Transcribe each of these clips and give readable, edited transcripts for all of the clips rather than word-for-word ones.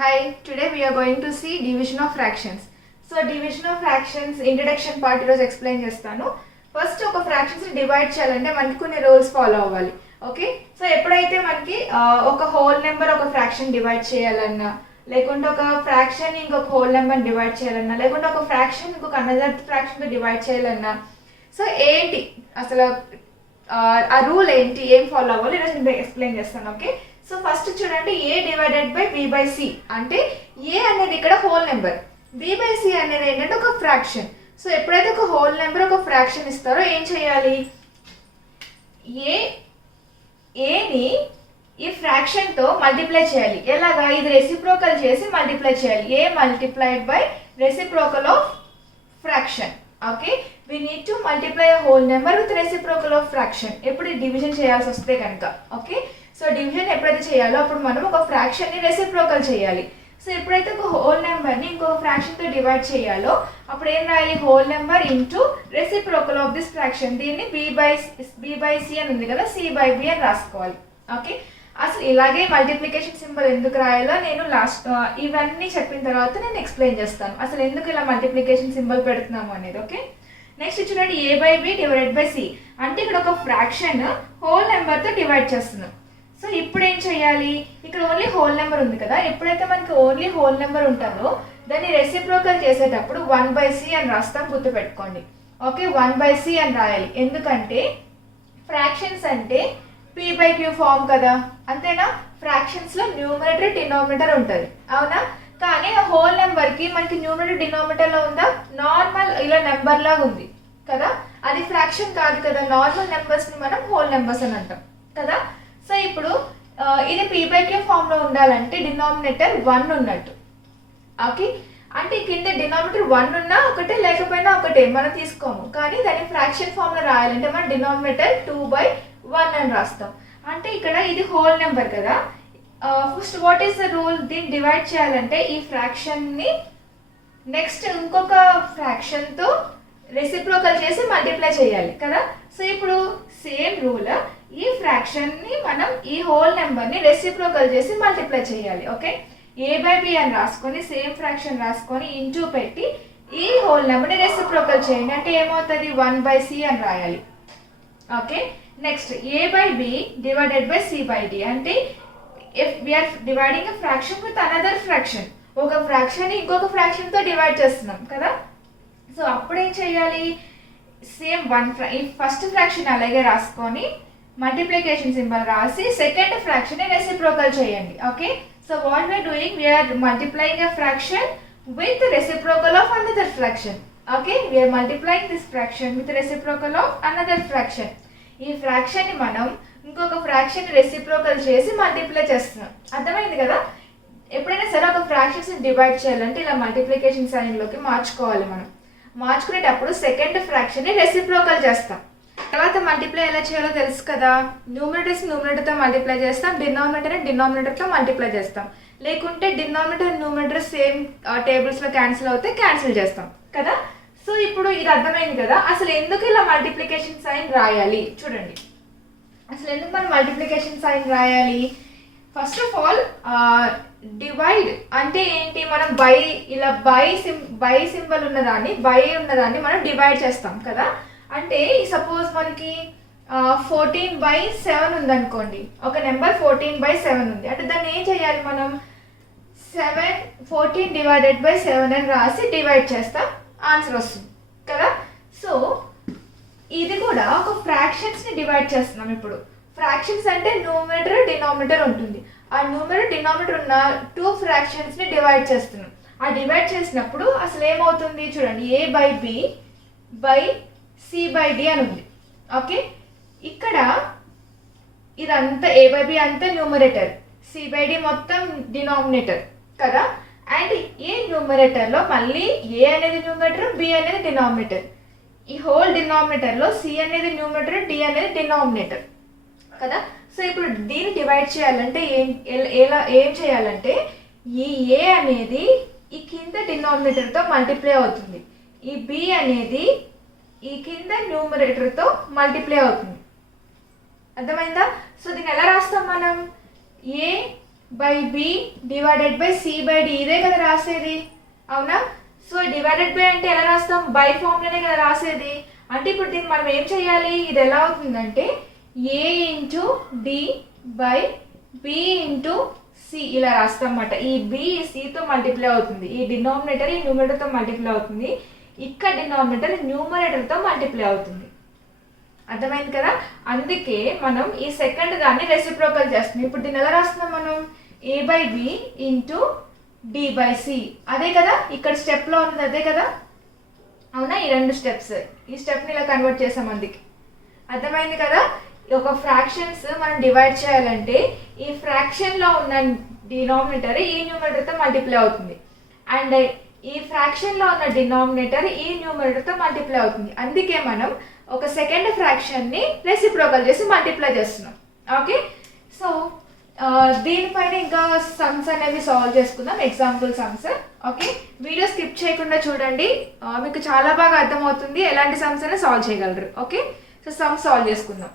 Hi, today we are going to see division of fractions. So division of fractions introduction part ఈరోజు explain చేస్తాను. First ఒక fractions divide చేయాలంటే మనకి కొన్ని rules follow అవ్వాలి. Okay, so ఎప్పుడైతే మనకి ఒక హోల్ నెంబర్ ఒక ఫ్రాక్షన్ డివైడ్ చేయాలన్నా, లేకుంటే ఒక ఫ్రాక్షన్ ఇంకొక హోల్ నెంబర్ డివైడ్ చేయాలన్నా, లేకుంటే ఒక ఫ్రాక్షన్ ఇంకొక అనదర్ ఫ్రాక్షన్ డివైడ్ చేయాలన్నా, సో ఏంటి అసలు ఆ రూల్ ఏంటి, ఏం ఫాలో అవ్వాలి ఈరోజు నేను ఎక్స్ప్లెయిన్ చేస్తాను. ఓకే, సో ఫస్ట్ చూడండి, a divided by b by c అంటే ఏ అనేది ఇక్కడ whole number, b by c అనేది ఏంటంటే ఒక ఫ్రాక్షన్. సో ఎప్పుడైతే ఒక హోల్ నెంబర్ ఒక ఫ్రాక్షన్ ఇస్తారో ఏం చేయాలి, ఏని ఈ ఫ్రాక్షన్తో మల్టిప్లై చేయాలి. ఎలాగా, ఇది రెసిప్రోకల్ చేసి మల్టిప్లై చేయాలి. A multiplied by reciprocal of fraction. Okay, we need to multiply a whole number with reciprocal of fraction. ఎప్పుడు డివిజన్ చేయాల్సి వస్తే కనుక. ఓకే, సో డివిజన్ ఎప్పుడైతే చేయాలో అప్పుడు మనం ఒక ఫ్రాక్షన్ని రెసిప్రోకల్ చేయాలి. సో ఎప్పుడైతే ఒక హోల్ నెంబర్ని ఇంకొక ఫ్రాక్షన్తో డివైడ్ చేయాలో అప్పుడు ఏం రాయాలి, whole number into reciprocal of this fraction. దీన్ని బి బై సి అని ఉంది కదా, సి బై బి అని రాసుకోవాలి. ఓకే, అసలు ఇలాగే మల్టిప్లికేషన్ సింబల్ ఎందుకు రాయాలో నేను ఇవన్నీ చెప్పిన తర్వాత నేను ఎక్స్ప్లెయిన్ చేస్తాను, అసలు ఎందుకు ఇలా మల్టిప్లికేషన్ సింబల్ పెడుతున్నాము అనేది. ఓకే, నెక్స్ట్ చూడండి, a by B divided by c అంటే ఇక్కడ ఒక ఫ్రాక్షన్ హోల్ నెంబర్తో డివైడ్ చేస్తున్నాం. సో ఇప్పుడు ఏం చేయాలి, ఇక్కడ ఓన్లీ హోల్ నెంబర్ ఉంది కదా, ఎప్పుడైతే మనకి ఓన్లీ హోల్ నెంబర్ ఉంటుందో దాన్ని రెసిప్రోకల్ చేసేటప్పుడు 1/c అని రాస్తాం, గుర్తుపెట్టుకోండి. ఓకే, 1/c అని రాయాలి, ఎందుకంటే ఫ్రాక్షన్స్ అంటే p/q ఫామ్ కదా, అంతేనా. ఫ్రాక్షన్స్లో న్యూమరేటర్ డినామినేటర్ ఉంటుంది, అవునా. కానీ హోల్ నెంబర్కి మనకి న్యూమరేటర్ డినామినేటర్లో ఉందా, నార్మల్ ఇలా నెంబర్ లాగా ఉంది కదా, అది ఫ్రాక్షన్ కాదు కదా. నార్మల్ నెంబర్స్ని మనం హోల్ నెంబర్స్ అని అంటాం కదా. సో ఇప్పుడు ఇది p/q ఫామ్లో ఉండాలంటే డినామినేటర్ 1 ఉన్నట్టు. ఓకే, అంటే కింద డినామినేటర్ 1 ఉన్నా ఒకటే, లేకపోయినా ఒకటే, మనం తీసుకోము. కానీ దాన్ని ఫ్రాక్షన్ ఫామ్లో రాయాలంటే మనం డినామినేటర్ 2/1 అని రాస్తాం. అంటే ఇక్కడ ఇది హోల్ నెంబర్ కదా. First what is the rule, దీన్ని డివైడ్ చేయాలంటే ఈ ఫ్రాక్షన్ని నెక్స్ట్ ఇంకొక ఫ్రాక్షన్తో రెసిప్రోకల్ చేసి మల్టిప్లై చేయాలి కదా. సో ఇప్పుడు సేమ్ రూల్, ఈ ఫ్రాక్షన్ని మనం ఈ హోల్ నెంబర్ని రెసిప్రోకల్ చేసి మల్టిప్లై చేయాలి. ఓకే, ఏ బై బి అని రాసుకొని సేమ్ ఫ్రాక్షన్ రాసుకొని ఇంటూ పెట్టి ఈ హోల్ నెంబర్ని రెసిప్రోకల్ చేయండి, అంటే ఏమవుతుంది, 1/c అని రాయాలి. Okay, next A by B divided by C by D అంటే if we are dividing a fraction with another fraction, ఒక ఫ్రాక్షన్ ఇంకొక ఫ్రాక్షన్ తో డివైడ్ చేస్తున్నాం కదా. సో అప్పుడు ఏం చేయాలి, సేమ్ ఫస్ట్ ఫ్రాక్షన్ అలాగే రాసుకొని మల్టిప్లికేషన్ సింబల్ రాసి సెకండ్ ఫ్రాక్షన్ రెసిప్రోకల్ చేయండి. Okay, so what we are doing, we are multiplying a fraction with reciprocal of another fraction. Okay, we are multiplying this fraction with reciprocal of another fraction. ఈ ఫ్రాక్షన్ని మనం ఇంకొక fraction reciprocal చేసి multiply చేస్తున్నాం, అర్థమైంది కదా. ఎప్పుడైనా సరే ఒక ఫ్రాక్షన్స్ డివైడ్ చేయాలంటే ఇలా మల్టిప్లికేషన్ సైన్లోకి మార్చుకోవాలి. మనం మార్చుకునేటప్పుడు సెకండ్ ఫ్రాక్షన్ని రెసిప్రోకల్ చేస్తాం. తర్వాత మల్టిప్లై ఎలా చేయాలో తెలుసు కదా, న్యూమరేటర్తో మల్టిప్లై చేస్తాం, డినామినేటర్తో మల్టిప్లై చేస్తాం, లేకుంటే న్యూమరేటర్ సేమ్ టేబుల్స్లో క్యాన్సిల్ అవుతే క్యాన్సిల్ చేస్తాం కదా. సో ఇప్పుడు ఇది అర్థమైంది కదా, అసలు ఎందుకు ఇలా మల్టిప్లికేషన్ సైన్ రాయాలి. చూడండి, అసలు ఎందుకు మనం మల్టిప్లికేషన్ సైన్ రాయాలి. ఫస్ట్ ఆఫ్ ఆల్ డివైడ్ అంటే ఏంటి, మనం బై సింబల్ ఉన్నదాన్ని మనం డివైడ్ చేస్తాం కదా. అంటే సపోజ్ మనకి 14/7 ఉందనుకోండి, ఒక నెంబర్ 14/7 ఉంది అంటే దాన్ని ఏం చేయాలి, మనం 14 డివైడెడ్ బై 7 అని రాసి డివైడ్ చేస్తాం, ఆన్సర్ వస్తుంది కదా. సో ఇది కూడా ఒక ఫ్రాక్షన్స్ని డివైడ్ చేస్తున్నాం. ఇప్పుడు ఫ్రాక్షన్స్ అంటే న్యూమరేటర్ డినామినేటర్ ఉంటుంది, ఆ న్యూమరేటర్ డినామినేటర్ ఉన్న 2 ఫ్రాక్షన్స్ని డివైడ్ చేస్తున్నాం. ఆ డివైడ్ చేసినప్పుడు అసలు ఏమవుతుంది చూడండి, a by b by C by d అని ఉంది. ఓకే, ఇక్కడ ఇదంతా ఏ బై బి అంతా న్యూమరేటర్, సి బై డి మొత్తం డినామినేటర్ కదా. అండ్ ఏ న్యూమరేటర్లో మళ్ళీ ఏ అనేది న్యూమరేటర్, బి అనేది డినామినేటర్. ఈ హోల్ డినామినేటర్లో సి అనేది న్యూమరేటర్, డి అనేది డినామినేటర్ కదా. సో ఇప్పుడు దీన్ని డివైడ్ చేయాలంటే ఏం చేయాలంటే ఈ ఏ అనేది ఈ కింద డినామినేటర్తో మల్టిప్లై అవుతుంది, ఈ బి అనేది ఈ కింద న్యూమరేటర్తో మల్టిప్లై అవుతుంది, అర్థమైందా. సో దీన్ని ఎలా రాస్తాం మనం, a by B divided by C by d, ఇదే కదా రాసేది, అవునా? సో డివైడెడ్ బై అంటే ఎలా రాస్తాం, బై ఫామ్లోనే కదా రాసేది. అంటే ఇప్పుడు దీన్ని మనం ఏం చేయాలి, ఇది ఎలా అవుతుందంటే a into d by b into c ఇలా రాస్తాం అన్నమాట. ఈ బి సితో మల్టిప్లై అవుతుంది, ఈ డినామినేటర్ ఈ న్యూమరేటర్తో మల్టిప్లై అవుతుంది, ఇక్కడ డినామినేటర్ న్యూమరేటర్తో మల్టిప్లై అవుతుంది. అర్థమైంది కదా? అందుకే మనం ఈ సెకండ్ దాన్ని రెసిప్రోకల్ చేస్తున్నాం. ఇప్పుడు దీన్ని ఎలా రాస్తున్నాం మనం, a by b into d by c, అదే కదా ఇక్కడ స్టెప్లో ఉంది, అదే కదా, అవునా? ఈ రెండు స్టెప్స్, ఈ స్టెప్ని ఇలా కన్వర్ట్ చేసాం. అందుకే అర్థమైంది కదా? ఒక ఫ్రాక్షన్స్ మనం డివైడ్ చేయాలంటే ఈ ఫ్రాక్షన్లో ఉన్న డినామినేటర్ ఈ న్యూమరేటర్తో మల్టిప్లై అవుతుంది, అండ్ ఈ ఫ్రాక్షన్లో ఉన్న డినామినేటర్ ఈ న్యూమరేటర్తో మల్టిప్లై అవుతుంది. అందుకే మనం ఒక సెకండ్ ఫ్రాక్షన్ని రెసిప్రోకల్ చేసి మల్టిప్లై చేస్తున్నాం. ఓకే, సో దీనిపైన ఇంకా సమ్స్ అనేవి సాల్వ్ చేసుకుందాం, example sums. Okay, video skip చేయకుండా చూడండి, మీకు చాలా బాగా అర్థమవుతుంది, ఎలాంటి సమ్స్ అయినా సాల్వ్ చేయగలరు. ఓకే, సో సమ్స్ సాల్వ్ చేసుకుందాం.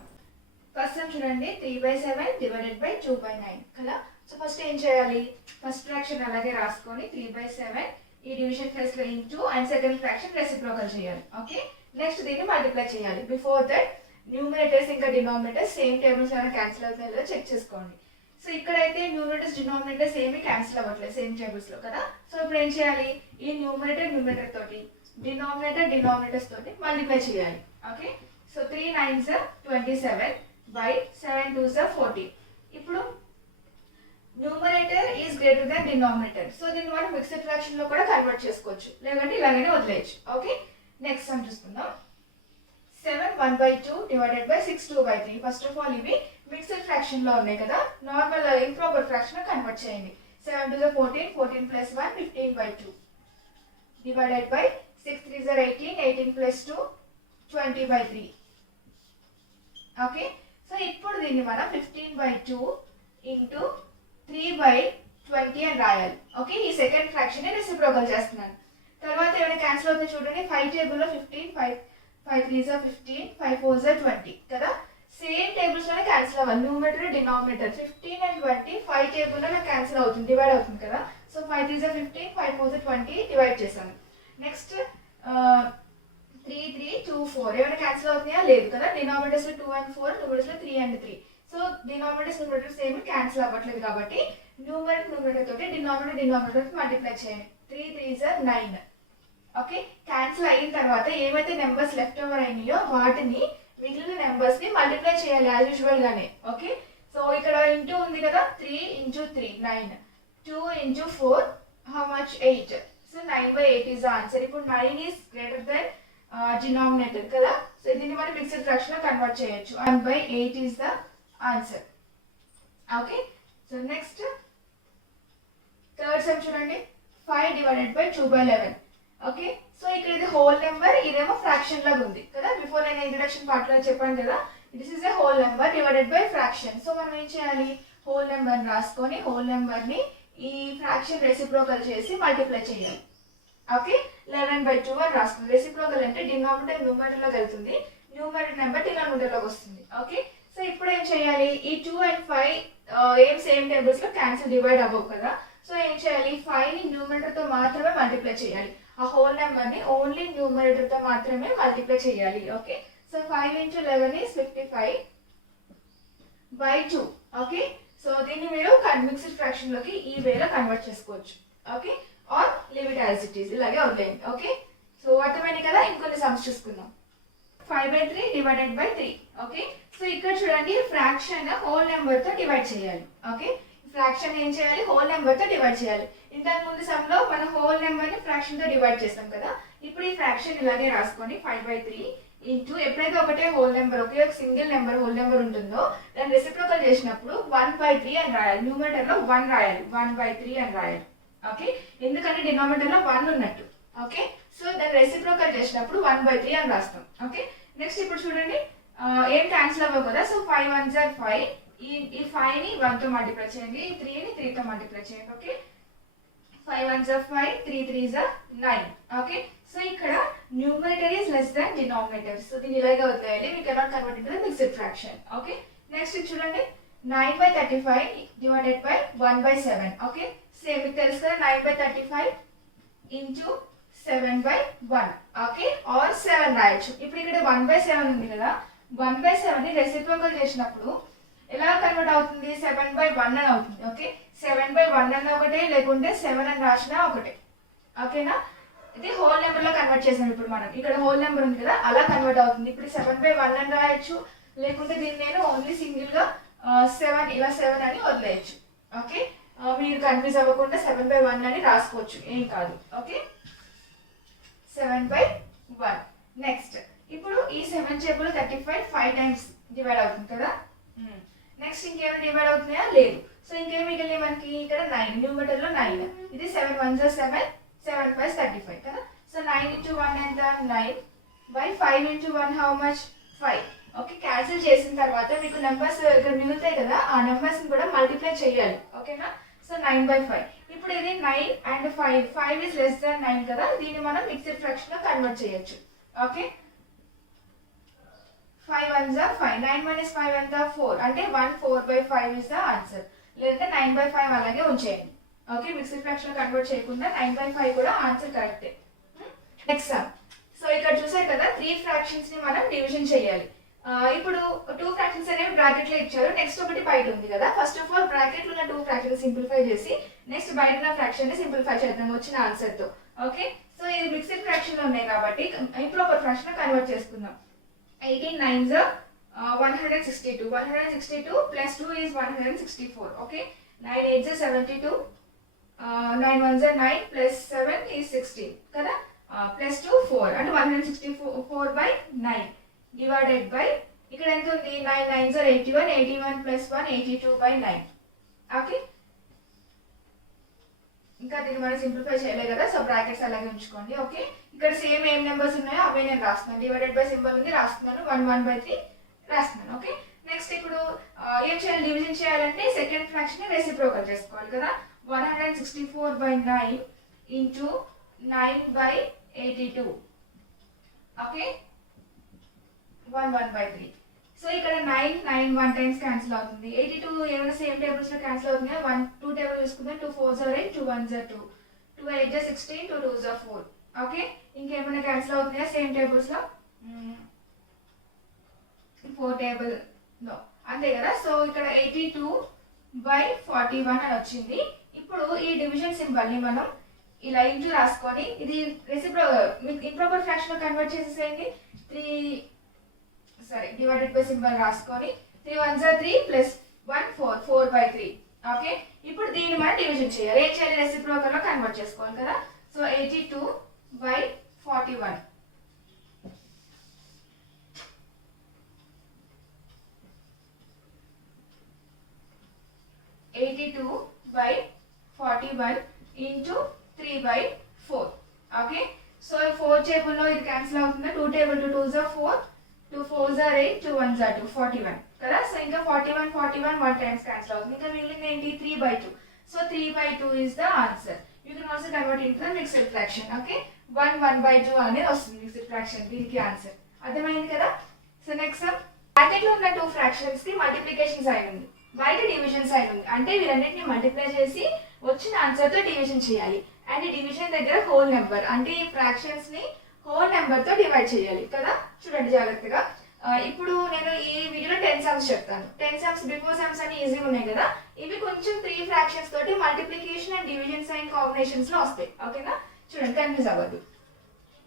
ఫస్ట్ సమ్ చూడండి, 3/7 డివైడెడ్ బై 2/9 కదా. సో ఫస్ట్ ఏం చేయాలి, ఫస్ట్ ఫ్రాక్షన్ అలాగే రాసుకొని 3/7 ఈ డివిజన్ ప్లేస్ లో into and second fraction reciprocal చేయాలి. ఓకే, నెక్స్ట్ దీన్ని మల్టిప్లై చేయాలి. బిఫోర్ దట్ న్యూమరేటర్స్ ఇంకా డినామినేటర్స్ సేమ్ టేబుల్స్ అయినా క్యాన్సిల్ అవుతాయో చెక్ చేసుకోండి. సో ఇక్కడైతే న్యూమరేటర్స్ డినామినేటర్స్ ఏమీ క్యాన్సిల్ అవ్వట్లేదు సేమ్ టేబుల్స్ లో కదా. సో ఇప్పుడు ఏం చేయాలి, ఈ న్యూమరేటర్ తోటి డినామినేటర్స్ తోటి మల్టిప్లై చేయాలి. Okay, so 3 9s 27 by 7 2s 40. ఇప్పుడు numerator is greater than denominator, so దీన్ని మనం మిక్స్డ్ ఫ్రాక్షన్ లో కూడా కన్వర్ట్ చేసుకోవచ్చు, లేదంటే ఇలాగనే వదిలేయచ్చు. ఓకే, నెక్స్ట్ సమ్ చూసుకుందాం. 7 1/2 divided by 6 2/3. First of all ఇవి మిక్స్డ్ ఫ్రాక్షన్ లో ఉన్నాయి కదా, నార్మల్ ఇంప్రాపర్ ఫ్రాక్షన్ కన్వర్ట్ చేయండి. 7 2s 14 14 plus 1 15/2 divided by 6 3s 18 18 plus 2 20/3. Okay, so ఇప్పుడు దీన్ని మనం 15/2 ఇంటూ 3/20 అని రాయాలి. ఓకే, ఈ సెకండ్ ఫ్రాక్షన్ రెసిప్రోకల్ చేస్తున్నాను. తర్వాత ఏమైనా క్యాన్సిల్ అవుతుంది చూడండి, 5 టేబుల్లో 15 5 3s 15 5 4s 20 కదా. సేమ్ టేబుల్స్ లోనే క్యాన్సిల్ అవ్వాలి, న్యూమరేటర్ డినామినేటర్ 15 and 20 5 టేబుల్లో నాకు క్యాన్సిల్ అవుతుంది, డివైడ్ అవుతుంది కదా. సో 5 3s 15 5 4s 20 డివైడ్ చేశాను. నెక్స్ట్ 3 3 2 4 ఏమైనా క్యాన్సిల్ అవుతున్నాయా, లేదు కదా. డినామినేటర్స్ లో 2 and 4, న్యూమరేటర్స్ లో 3 and 3. సో డినామినేటర్స్ ఏమి క్యాన్సిల్ అవ్వట్లేదు కాబట్టి న్యూమరేటర్ తోటి డినామినేటర్ మల్టిప్లై చేయండి. 3 3s 9. ఓకే, క్యాన్సిల్ అయిన తర్వాత ఏమైతే నెంబర్స్ లెఫ్ట్ ఓవర్ అయినాయో వాటిని మిగిలిన నెంబర్స్ ని మల్టిప్లై చేయాలి యాజ్ యూజువల్ గానే. ఓకే, సో ఇక్కడ ఇంటూ ఉంది కదా, 3 into 3 9, 2 into 4 how much 8. So 9/8 is the answer. ఇప్పుడు 9 is greater than డినామినేటర్ కదా, సో దీన్ని మనం మిక్స్డ్ ఫ్రాక్షన్ లో కన్వర్ట్ చేయొచ్చు. 1/8 is the answer. Okay, so next third sum చూడండి, 5 డివైడెడ్ బై 2/11. ఓకే, సో ఇక్కడ ఇది హోల్ నెంబర్, ఇదేమో ఫ్రాక్షన్ లాగా ఉంది కదా. బిఫోర్ నేను ఇంట్రడక్షన్ పార్ట్ లో చెప్పాను కదా, this is a whole number divided by fraction. So మనం ఏం చేయాలి, హోల్ నెంబర్ రాసుకొని హోల్ నెంబర్ ని ఈ ఫ్రాక్షన్ రెసిప్రోకల్ చేసి మల్టిప్లై చేయాలి. ఓకే, 11/2 అని రాసుకుంది. రెసిప్రోకల్ అంటే డినామినేటర్ న్యూమరేటర్ లోకి వెళ్తుంది, న్యూమరేటర్ నెంబర్ డినామినేటర్ లోకి వస్తుంది. ఓకే, సో ఇప్పుడు ఏం చేయాలి, ఈ 2 and 5 ఏం సేమ్ టేబుల్స్ లో క్యాన్సిల్ డివైడ్ అవ్వవు కదా. సో ఏం చేయాలి, 5 ని న్యూమరేటర్ తో మాత్రమే మల్టిప్లై చేయాలి, ఆ హోల్ నెంబర్ ని ఓన్లీ న్యూమరేటర్ తో మాత్రమే మల్టిప్లై చేయాలి. Okay, so 5 into 11 is 55/2. Okay, so దీన్ని మీరు మిక్స్డ్ ఫ్రాక్షన్ లోకి ఈ వేలో కన్వర్ట్ చేసుకోవచ్చు. Okay, or leave it as it is, ఇలాగే వదిలేయండి. ఓకే, సో అర్థమైంది కదా. ఇంకొన్ని సమ్స్ చూసుకుందాం. 5/3 డివైడెడ్ బై 3. ఓకే, సో ఇక్కడ చూడండి, ఫ్రాక్షన్ హోల్ నెంబర్ తో డివైడ్ చేయాలి. ఓకే, ఫ్రాక్షన్ ఏం చేయాలి, హోల్ నెంబర్ తో డివైడ్ చేయాలి. ఇంతకు ముందు సమ్ లో మనం హోల్ నెంబర్ ని ఫ్రాక్షన్ తో డివైడ్ చేస్తాం కదా. ఇప్పుడు ఈ ఫ్రాక్షన్ ఇలాగే రాసుకొని 5/3 ఇంటూ ఎప్పుడైతే ఒకటే హోల్ నెంబర్, ఒకే ఒక సింగిల్ నెంబర్ హోల్ నెంబర్ ఉంటుందో దాన్ని రెసిప్రోకల్ చేసినప్పుడు 1/3 అని రాయాలి, న్యూమరేటర్ లో 1 రాయాలి, 1/3 అని రాయాలి. ఓకే, ఎందుకంటే డినామినేటర్ లో 1 ఉన్నట్టు. ఓకే, సో దాన్ని రెసిప్రోకల్ చేసినప్పుడు 1/3 అని రాస్తాం. ఓకే, నెక్స్ట్ ఇప్పుడు చూడండి, ఏం క్యాన్సిల్ అవ్వవు కదా. సో 5 1s 5, ఈ 5 ని 1 తో మల్టిప్లై చేయండి, ఈ 3 ని 3 తో మల్టిప్లై చేయండి. Okay, 5 1s 5, 3 3s 9. Okay, so ఇక్కడ numerator is less than denominator, so దీన్ని ఇలాగే వదిలేయాలి, we cannot convert into the mixed fraction. Okay, next చూడండి, 9/35 divided by 1/7. ఓకే, సేమ్ మీకు తెలుసు కదా 9/35 ఇంటూ 7/1. ఓకే, ఆర్ 7 రాయొచ్చు. ఇప్పుడు ఇక్కడ 1/7 ఉంది కదా, 1/7 ని రెసిప్రోకల్ చేసినప్పుడు ఎలా కన్వర్ట్ అవుతుంది? 7/1 అని అవుతుంది. ఓకే, 7/1 అన్న ఒకటే, లేకుంటే 7 అని రాసినా ఒకటే. ఓకేనా, ఇది హోల్ నెంబర్ లో కన్వర్ట్ చేసాం. ఇప్పుడు మనం ఇక్కడ హోల్ నెంబర్ ఉంది కదా, అలా కన్వర్ట్ అవుతుంది. ఇప్పుడు 7/1 అని రాయొచ్చు, లేకుంటే దీన్ని నేను ఓన్లీ సింగిల్ గా 7 ఇలా 7 అని వదిలేయచ్చు. ఓకే, మీరు కన్ఫ్యూజ్ అవ్వకుండా 7/1 అని రాసుకోవచ్చు, ఏం కాదు. ఓకే, 7/1. నెక్స్ట్ ఇప్పుడు ఈ 7 చేపలు 35 5 టైమ్స్ డివైడ్ అవుతుంది కదా. నెక్స్ట్ ఇంకేమైనా డివైడ్ అవుతున్నాయా? లేదు. సో ఇంకేమి మిగిలిన మనకి ఇక్కడ 9, న్యూమరేటర్ లో 9. ఇది 7 1 7, 7 5 35 కదా. సో 9 into 1 ఎంత? 9/5 into 1 how much? 5. Okay, cancel చేసిన తర్వాత మీకు నెంబర్స్ ఇక్కడ మిగులుతాయి కదా, ఆ నెంబర్స్ ని కూడా మల్టిప్లై చేయాలి. ఓకేనా, సో 9/5. ఇప్పుడు ఇది 9 and 5 is less than 9 కదా, దీన్ని మనం మిక్స్డ్ ఫ్రాక్షన్ లో కన్వర్ట్ చేయొచ్చు. ఓకే, 5 1s are 5, 9 minus 5 ఎంత? 4. అంటే 1 4/5 is the answer. లేదంటే 9/5 అలాగే ఉంచేయండి. ఓకే, మిక్స్డ్ ఫ్రాక్షన్ లో కన్వర్ట్ చేయకుండా 9/5 కూడా ఆన్సర్ కరెక్టే. Next some. సో ఇక్కడ చూసారు కదా, 3 ఫ్రాక్షన్స్ ని మనం డివిజన్ చేయాలి. ఇప్పుడు 2 ఫ్రాక్షన్స్ అనేవి బ్రాకెట్ లో ఇచ్చారు, నెక్స్ట్ ఒకటి బయట ఉంది కదా. ఫస్ట్ ఆఫ్ ఆల్ బ్రాకెట్ లో ఉన్న 2 ఫ్రాక్షన్స్ సింప్లిఫై చేసి నెక్స్ట్ బయట ఉన్న ఫ్రాక్షన్ ని సింప్లిఫై చేద్దాం వచ్చిన ఆన్సర్ తో. ఓకే, సో ఇది మిక్స్డ్ ఫ్రాక్షన్ లో ఉన్నాయి కాబట్టి ఇంప్రాపర్ ఫ్రాక్షన్ లో కన్వర్ట్ చేసుకుందాం. 18 9s are 162. 162 plus 2 is 164. Okay, 9 8s are 72. 9 1s are 9 plus 7 is 16 kada. Plus 2 4 and 164/9 divided by ఇక్కడ ఎంత ఉంది? 9 9s are 81. 81 plus 1 82/9. ఓకే, ఇంకా దీన్ని మనం సింప్లిఫై చేయలేదు కదా, సో బ్రాకెట్స్ అలాగే ఉంచుకోండి. ఓకే, ఇక్కడ సేమ్ ఏం నెంబర్స్ ఉన్నాయో అవే నేను రాస్తున్నాను. డివైడెడ్ బై సింబల్ ఉంది, రాస్తున్నాను. 1 1/3 రాస్తున్నాను. ఓకే, నెక్స్ట్ ఇప్పుడు ఏం చేయాలి? డివిజన్ చేయాలంటే సెకండ్ ఫ్రాక్షన్ ని రెసిప్రోకల్ చేసుకోవాలి కదా. 164/9 ఇంటూ 9/82. ఓకే, 1 1/3. సో ఇక్కడ 9 9 1 టైమ్స్ క్యాన్సిల్ అవుతుంది. 82 ఏమైనా సేమ్ టేబుల్స్ లో క్యాన్సిల్ అవుతున్నాయా? 1 2 టేబుల్ చూసుకుందాం. 2 4s are 8, 2 1s are 2, 2 8s are 16, 2 2s are 4. Okay, ఇంకేమైనా క్యాన్సిల్ అవుతున్నాయా సేమ్ టేబుల్స్ లో? 4 టేబుల్ లో అంతే కదా. సో ఇక్కడ 82/41 అని వచ్చింది. ఇప్పుడు ఈ డివిజన్ సింబల్ ని మనం ఇలా ఇంటూ రాసుకొని ఇది ఇంప్రాపర్ ఫ్రాక్షన్ లో కన్వర్ట్ చేసేసేయండి. 3 డివైడెడ్ బై సింబల్ రాసుకొని 3 1s are 3 plus 1 4 4/3. ఓకే, ఇప్పుడు దీన్ని మనం డివిజన్ చేయాలి. ఏం చేయాలి? రెసిప్రోకల్ లో కన్వర్ట్ చేసుకోవాలి కదా. So 82/41. 82/41 into 3/4. Okay, so 4 table లో ఇది క్యాన్సిల్ అవుతుందా? 2 table 2 2s are 4, 2 4s are 8, 2 1s are 2, 41 కదా. సో ఇంకా 41 41 1 టైమ్స్ క్యాన్సిల్ అవుతుంది. ఇంకా మిగిలింది ఏంటి? 3/2. So 3/2 is the answer. You can also convert into the mixed fraction. Okay, 1 1/2 అనేది వస్తుంది మిక్స్డ్ ఫ్రాక్షన్, దీనికి ఆన్సర్. అర్థమైంది కదా. So next some. బ్రాకెట్ లో ఉన్న 2 ఫ్రాక్షన్స్ కి మల్టిప్లికేషన్ సైన్ ఉంది, బయట డివిజన్ సైన్ ఉంది. అంటే వీరన్నిటిని మల్టిప్లై చేసి వచ్చిన ఆన్సర్ తో డివిజన్ చేయాలి. అండ్ డివిజన్ దగ్గర హోల్ నెంబర్ అంటే ఈ ఫ్రాక్షన్స్ ని హోల్ నెంబర్ తో డివైడ్ చేయాలి కదా. చూడండి జాగ్రత్తగా. ఇప్పుడు నేను ఈ వీడియోలో 10 సమ్స్ చెప్తాను. 10 సమ్స్ బిఫోర్ సమ్స్ అని ఈజీగా ఉన్నాయి కదా. ఇవి కొంచెం 3 ఫ్రాక్షన్స్ తోటి multiplication and division sign combinations లో వస్తాయి. ఓకేనా, చూడండి కన్ఫ్యూజ్ అవ్వద్దు.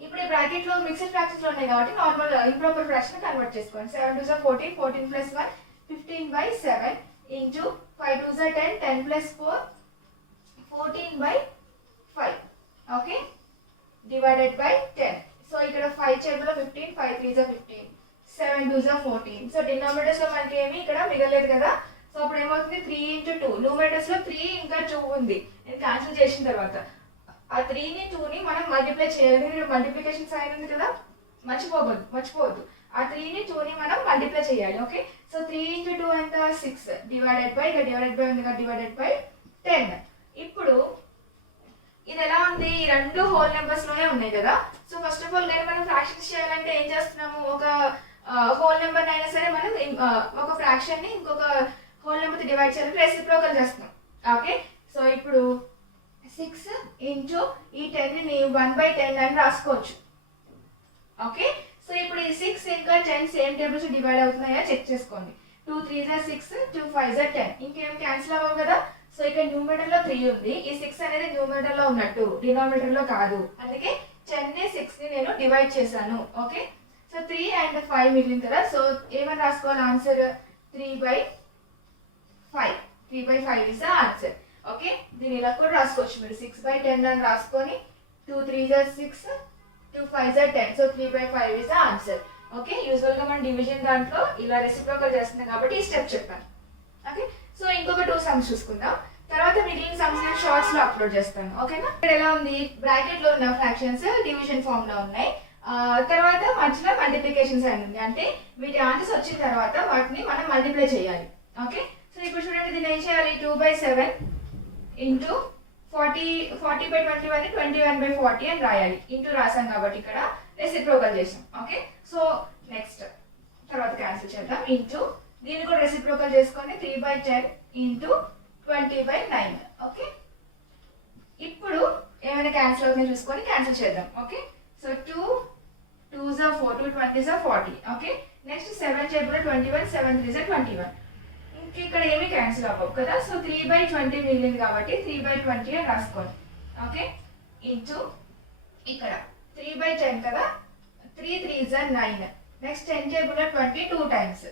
ఇప్పుడు ఈ బ్రాకెట్ లో మిక్స్డ్ ఫ్రాక్షన్స్ లో ఉన్నాయి కాబట్టి నార్మల్ ఇంప్రాపర్ ఫ్రాక్షన్ కన్వర్ట్ చేసుకోండి. 7 2s are 14, 14 plus 1 15/7 into 5 2s are 10, 10 plus 4 14/5. Okay, divided by 10. So ఇక్కడ 5 చేతుల్లో 15, 5 3s are 15, 7 2s are 14. So denominators లో మనకి ఏమి ఇక్కడ మిగలేదు కదా. సో అప్పుడు ఏమవుతుంది? 3 into 2. న్యూమరేటర్స్ లో 3 ఇంకా 2 ఉంది. నేను క్యాన్సిల్ చేసిన తర్వాత ఆ 3 ని 2 ని మనం మల్టిప్లై చేయాలి. మల్టిప్లికేషన్ సైన్ ఉంది కదా, మర్చిపోవద్దు. ఆ 3 ని 2 ని మనం మల్టిప్లై చేయాలి. ఓకే, సో 3 into 2 ఎంత? 6 డివైడెడ్ బై ఇక్కడ డివైడెడ్ బై ఉంది కదా, డివైడెడ్ బై 10. ఇప్పుడు ఇది ఎలా ఉంది? ఈ రెండు హోల్ నెంబర్స్ లోనే ఉన్నాయి కదా. సో ఫస్ట్ ఆఫ్ ఆల్ మనం ఫ్రాక్షన్స్ చేయాలంటే ఏం చేస్తున్నాము? ఒక హోల్ నెంబర్ అయినా సరే మనం ఒక ఫ్రాక్షన్ ని ఇంకొక హోల్ నెంబర్తో డివైడ్ చేయాలంటే రెసిప్రోకల్ చేస్తున్నాం. ఓకే, సో ఇప్పుడు 6 ఇంటూ ఈ 10ని 1/10 అని రాసుకోవచ్చు. ఓకే, సో ఇప్పుడు ఈ 6 ఇంకా 10 సేమ్ టేబుల్స్ డివైడ్ అవుతున్నాయా చెక్ చేసుకోండి. 2 3 are 6, 2 5 are 10. ఇంకేం క్యాన్సిల్ అవ్వవు కదా. సో ఇక్కడ న్యూమరేటర్ లో 3 ఉంది, ఈ 6 అనేది న్యూమరేటర్ లో ఉన్నట్టు డినామినేటర్ లో కాదు, అందుకే 10ని 6ని నేను డివైడ్ చేశాను. ఓకే, సో 3 and 5 మిగిలింది కదా. సో ఏమని రాసుకోవాలి answer? 3/5. 3/5 is the answer. Okay, దీని ఇలా కూడా రాసుకోవచ్చు మీరు. 6/10 అని రాసుకొని 2 3 are 6, 2 5 are 10. So 3/5 is the answer. Okay, usual గా మనం డివిజన్ దాంట్లో ఇలా రెసిప్రోకల్ చేస్తున్నాం కాబట్టి ఈ స్టెప్ చెప్పాను. ఓకే, సో ఇంకొక 2 సమ్స్ చూసుకుందాం. తర్వాత మిగిలిన సమ్స్ నేను షార్ట్స్ లో అప్లోడ్ చేస్తాను. ఓకేనా? ఇక్కడ ఎలా ఉంది, బ్రాకెట్ లో ఉన్న ఫ్రాక్షన్స్ డివిజన్ ఫామ్ లో ఉన్నాయి. తర్వాత మధ్యలో మల్టిప్లికేషన్ సైన్ ఉంది, అంటే వీటి ఆన్సర్స్ వచ్చిన తర్వాత వాటిని మనం మల్టిప్లై చేయాలి. ఓకే, సో ఇప్పుడు చూడండి, దీన్ని ఏం చేయాలి? 2/7 ఇంటూ 40/21 21/40 అని రాయాలి. ఇంటూ రాసాం కాబట్టి ఇక్కడ రెసిప్రోకల్ చేసాం. ఓకే, సో నెక్స్ట్ తర్వాత క్యాన్సిల్ చేద్దాం. ఇంటూ దీన్ని కూడా రెసిప్రోకల్ చేసుకొని 3/10 ఇంటూ 20/9. ఓకే, ఇప్పుడు ఏమైనా క్యాన్సిల్ అవుతుందో చూసుకొని క్యాన్సిల్ చేద్దాం. Okay, so 2 2s are 4, 2 20s are 40. Okay, next 7 చేయబోతే 21, 7 3s are 21. ఇంక ఇక్కడ ఏమి క్యాన్సిల్ అవ్వవు కదా. సో 3/20 మిగిలింది కాబట్టి 3/20 అని రాసుకోండి. ఓకే, ఇంటూ ఇక్కడ 3/10 కదా, 3 3s are 9. Next 10 చేయబోతే 20 2 times,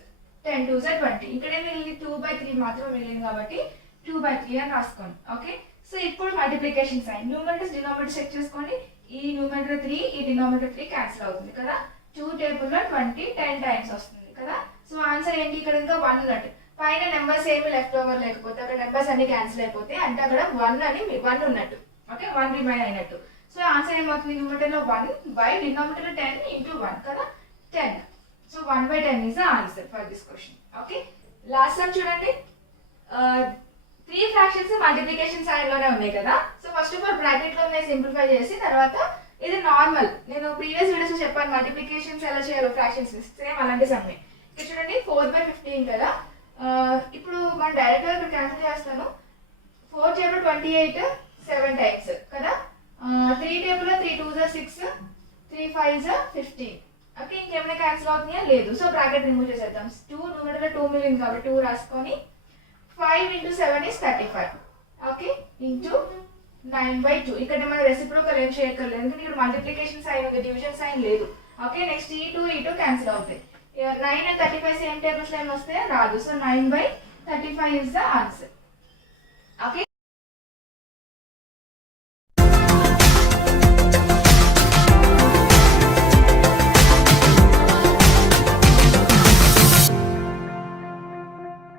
10 2s are 20. ఇక్కడ ఏమి మిగిలింది? 2/3 మాత్రమే మిగిలింది కాబట్టి 2/3 అని రాసుకోండి. ఓకే, సో ఇప్పుడు multiplication sign, numerators denominator check చేసుకోండి. ఈ న్యూమరేటర్ 3, ఈ డినామినేటర్ 3 క్యాన్సిల్ అవుతుంది కదా. 2 టేబుల్లో 20 10 టైమ్స్ వస్తుంది కదా. సో ఆన్సర్ ఏంటి? ఇక్కడ ఇంకా 1 ఉన్నట్టు. పైన నెంబర్స్ ఏమి లెఫ్ట్ ఓవర్ లేకపోతే, అక్కడ నెంబర్స్ అన్ని క్యాన్సిల్ అయిపోతే అంటే అక్కడ 1 ఉన్నట్టు. ఓకే, 1 రిమైన్ అయినట్టు. సో ఆన్సర్ ఏమవుతుంది? న్యూమరేటర్ లో 1 బై డినామినేటర్ లో 10 ఇంటూ 1 కదా, 10. So 1/10 is the answer for this question. Okay, last some చూడండి. 3 ఫ్రాక్షన్స్ మల్టిప్లికేషన్ సైన్ లోనే ఉన్నాయి కదా. So first of all bracket లో ఉన్నాయి సింప్లిఫై చేసి, తర్వాత ఇది నార్మల్. నేను ప్రీవియస్ వీడియోస్ చెప్పాను మల్టిప్లికేషన్స్ ఎలా చేయాలో, ఫ్రాక్షన్స్ సేమ్ అలాంటి సమ్మే. ఇక్కడ చూడండి 4/15 కదా. ఇప్పుడు మనం డైరెక్ట్ గా ఇక్కడ క్యాన్సిల్ చేస్తాను. 4 టేబుల్ 28 7 టైమ్స్ కదా. 3 table 3 2s are 6, 3 5s are 15. Okay, ఇంకేమైనా క్యాన్సిల్ అవుతున్నాయా? లేదు. సో బ్రాకెట్ రిమూవ్ చేసేద్దాం. 2 న్యూమరేటర్ 2 మిగిలింది కాబట్టి 2 రాసుకొని 5 into 7 is 35. Okay, into 9/2. ఇక్కడ మనం రెసిప్రోకల్ ఏం చేయక్కర్లేదు, ఎందుకంటే ఇక్కడ మల్టిప్లికేషన్ సైన్ ఉంది, డివిజన్ సైన్ లేదు. ఓకే, నెక్స్ట్ ఈ 2 క్యాన్సిల్ అవుతాయి. 9 and 35 సేమ్ టేబుల్స్ ఏమి వస్తాయో రాదు. So 9/35 is the answer. Okay.